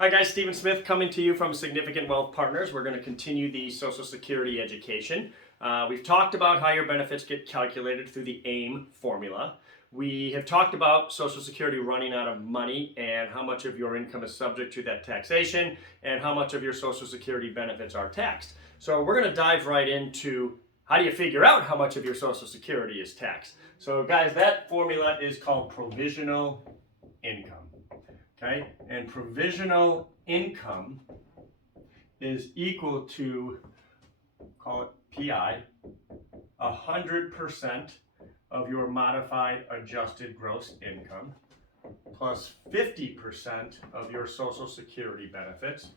Hi guys, Stephen Smith coming to you from Significant Wealth Partners. We're going to continue the Social Security education. We've talked about how your benefits get calculated through the AIM formula. We have talked about Social Security running out of money and how much of your income is subject to that taxation and how much of your Social Security benefits are taxed. So we're going to dive right into how do you figure out how much of your Social Security is taxed. So guys, that formula is called provisional income. Okay, and provisional income is equal to, call it PI, 100% of your modified adjusted gross income plus 50% of your Social Security benefits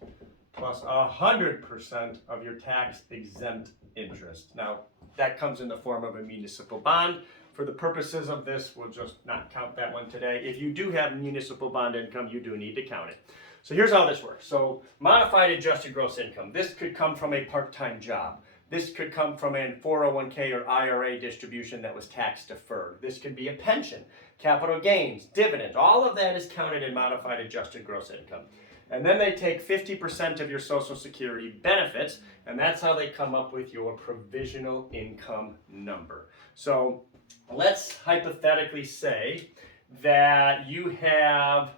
plus 100% of your tax exempt interest. Now, that comes in the form of a municipal bond. For the purposes of this, we'll just not count that one today. If you do have municipal bond income, you do need to count it. So here's how this works. So modified adjusted gross income. This could come from a part-time job. This could come from a 401k or IRA distribution that was tax deferred. This could be a pension, capital gains, dividends. All of that is counted in modified adjusted gross income. And then they take 50% of your Social Security benefits, and that's how they come up with your provisional income number. So let's hypothetically say that you have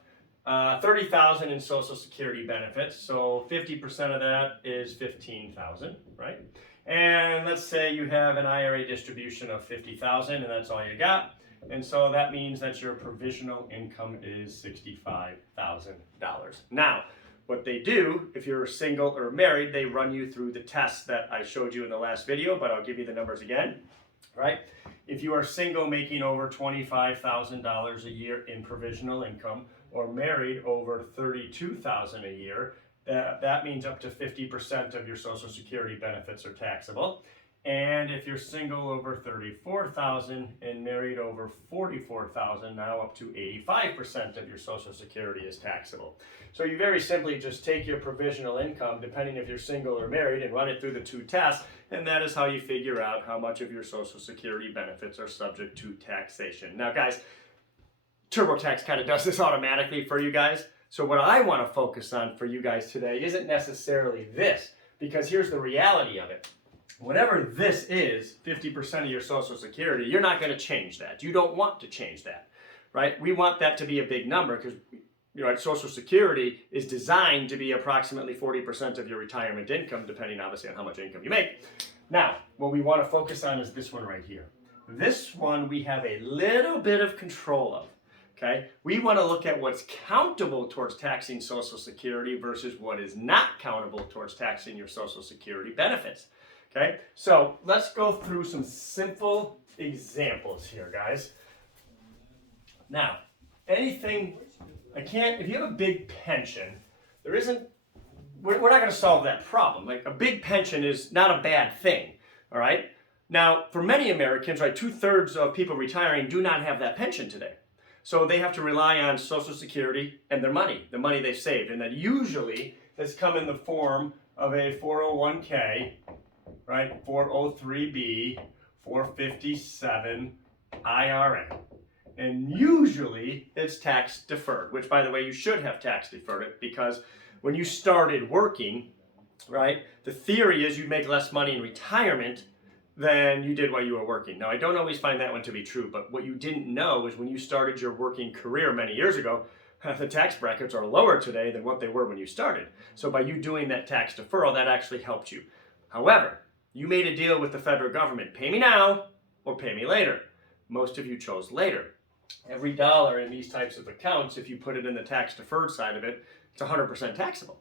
$30,000 in Social Security benefits, so 50% of that is $15,000, right? And let's say you have an IRA distribution of $50,000, and that's all you got. And so that means that your provisional income is $65,000. Now, what they do, if you're single or married, they run you through the tests that I showed you in the last video, but I'll give you the numbers again, right? If you are single making over $25,000 a year in provisional income, or married over $32,000 a year, that means up to 50% of your Social Security benefits are taxable. And if you're single over $34,000 and married over $44,000, now up to 85% of your Social Security is taxable. So you very simply just take your provisional income, depending if you're single or married, and run it through the two tests, and that is how you figure out how much of your Social Security benefits are subject to taxation. Now guys, TurboTax kind of does this automatically for you guys. So what I want to focus on for you guys today isn't necessarily this, because here's the reality of it. Whatever this is, 50% of your Social Security, you're not going to change that. You don't want to change that, right? We want that to be a big number because Social Security is designed to be approximately 40% of your retirement income, depending obviously on how much income you make. Now, what we want to focus on is this one right here. This one we have a little bit of control of. Okay, we want to look at what's countable towards taxing Social Security versus what is not countable towards taxing your Social Security benefits. Okay, so let's go through some simple examples here, guys. Now, if you have a big pension, we're not going to solve that problem. Like, a big pension is not a bad thing, all right? Now, for many Americans, right, 2/3 of people retiring do not have that pension today. So they have to rely on Social Security and their money, the money they've saved. And that usually has come in the form of a 401k, right, 403b, 457 IRA. And usually it's tax deferred, which by the way, you should have tax deferred it because when you started working, right, the theory is you'd make less money in retirement than you did while you were working. Now, I don't always find that one to be true, but what you didn't know is when you started your working career many years ago, the tax brackets are lower today than what they were when you started. So by you doing that tax deferral, that actually helped you. However, you made a deal with the federal government, pay me now or pay me later. Most of you chose later. Every dollar in these types of accounts, if you put it in the tax deferred side of it, it's 100% taxable.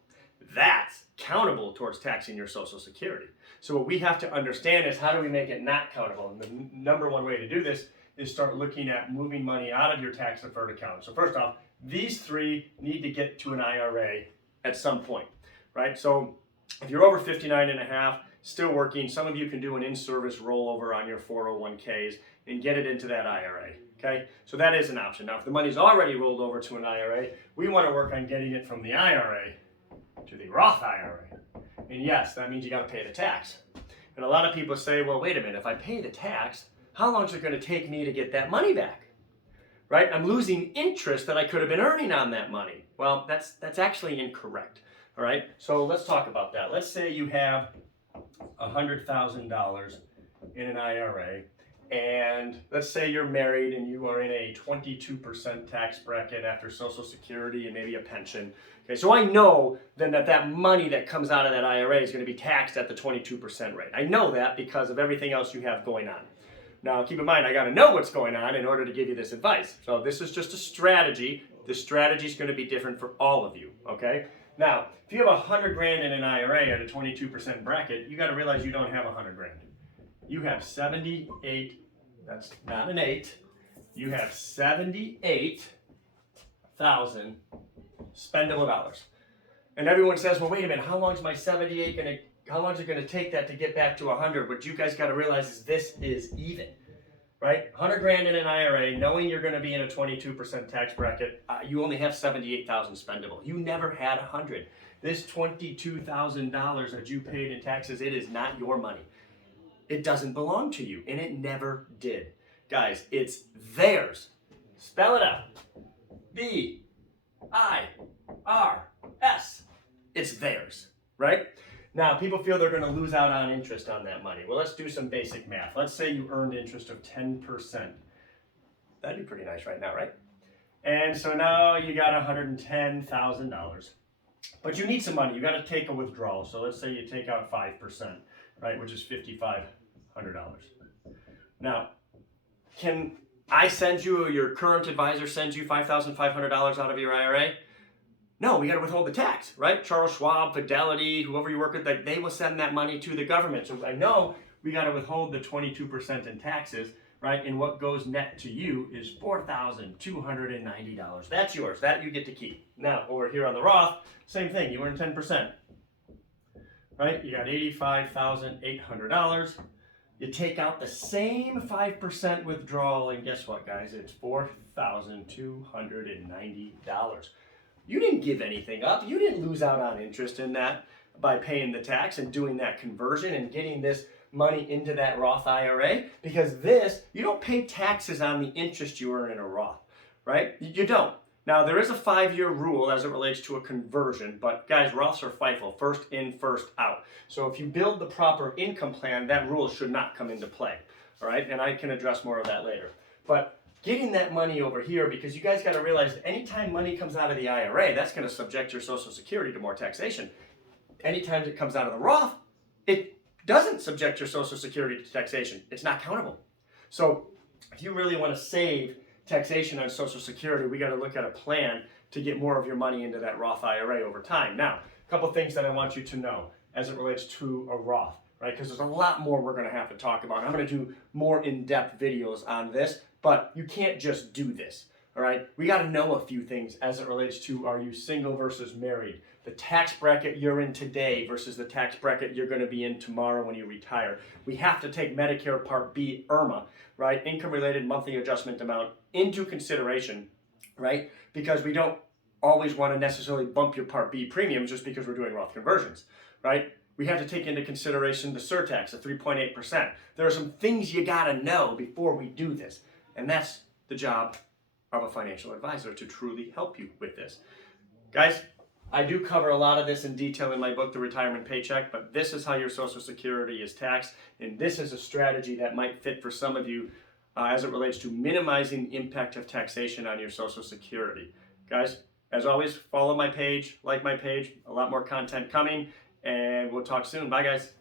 That's countable towards taxing your Social Security. So what we have to understand is how do we make it not countable? And the number one way to do this is start looking at moving money out of your tax deferred account. So first off, these three need to get to an IRA at some point, right? So if you're over 59 and a half, still working, some of you can do an in-service rollover on your 401ks and get it into that IRA, okay? So that is an option. Now, if the money's already rolled over to an IRA, we want to work on getting it from the IRA to the Roth IRA. And yes, that means you got to pay the tax. And a lot of people say, well, wait a minute, if I pay the tax, how long is it going to take me to get that money back? Right? I'm losing interest that I could have been earning on that money. Well, that's actually incorrect. All right, so let's talk about that. Let's say you have $100,000 in an IRA, and let's say you're married and you are in a 22% tax bracket after Social Security and maybe a pension. Okay, so I know then that money that comes out of that IRA is going to be taxed at the 22% rate. I know that because of everything else you have going on. Now, keep in mind, I got to know what's going on in order to give you this advice. So this is just a strategy. The strategy is going to be different for all of you, okay? Now, if you have 100 grand in an IRA at a 22% bracket, you got to realize you don't have 100 grand. You have 78, that's not an 8, you have 78,000 spendable dollars. And everyone says, well, wait a minute, how long is my 78 going to, how long is it going to take that to get back to 100? What you guys got to realize is this is even, right? 100 grand in an IRA, knowing you're going to be in a 22% tax bracket, you only have 78,000 spendable. You never had 100. This $22,000 that you paid in taxes, it is not your money. It doesn't belong to you, and it never did. Guys, it's theirs. Spell it out. B-I-R-S. It's theirs, right? Now, people feel they're going to lose out on interest on that money. Well, let's do some basic math. Let's say you earned interest of 10%. That'd be pretty nice right now, right? And so now you got $110,000. But you need some money. You got to take a withdrawal. So let's say you take out 5%, right, which is $5,500. Now, can I send you, or your current advisor sends you $5,500 out of your IRA? No, we got to withhold the tax, right? Charles Schwab, Fidelity, whoever you work with, they will send that money to the government. So I know we got to withhold the 22% in taxes, right? And what goes net to you is $4,290. That's yours. That you get to keep. Now, over here on the Roth, same thing. You earn 10%, right? You got $85,800. You take out the same 5% withdrawal, and guess what, guys? It's $4,290. You didn't give anything up. You didn't lose out on interest in that by paying the tax and doing that conversion and getting this money into that Roth IRA, because this, you don't pay taxes on the interest you earn in a Roth, right? You don't. Now, there is a 5-year rule as it relates to a conversion, but guys, Roths are FIFO, first in, first out. So if you build the proper income plan, that rule should not come into play, all right? And I can address more of that later. But getting that money over here, because you guys got to realize that anytime money comes out of the IRA, that's going to subject your Social Security to more taxation. Anytime it comes out of the Roth, it doesn't subject your Social Security to taxation. It's not countable. So if you really want to save taxation on Social Security, we got to look at a plan to get more of your money into that Roth IRA over time. Now, a couple things that I want you to know as it relates to a Roth, right? Because there's a lot more we're going to have to talk about. I'm going to do more in-depth videos on this, but you can't just do this, all right? We got to know a few things as it relates to, are you single versus married? The tax bracket you're in today versus the tax bracket you're going to be in tomorrow when you retire. We have to take Medicare Part B, IRMA, right? Income-related monthly adjustment amount into consideration, right? Because we don't always want to necessarily bump your Part B premiums just because we're doing Roth conversions, right? We have to take into consideration the surtax of 3.8%. There are some things you got to know before we do this. And that's the job of a financial advisor, to truly help you with this. Guys, I do cover a lot of this in detail in my book, The Retirement Paycheck, but this is how your Social Security is taxed, and this is a strategy that might fit for some of you as it relates to minimizing the impact of taxation on your Social Security. Guys, as always, follow my page, like my page, a lot more content coming, and we'll talk soon. Bye, guys.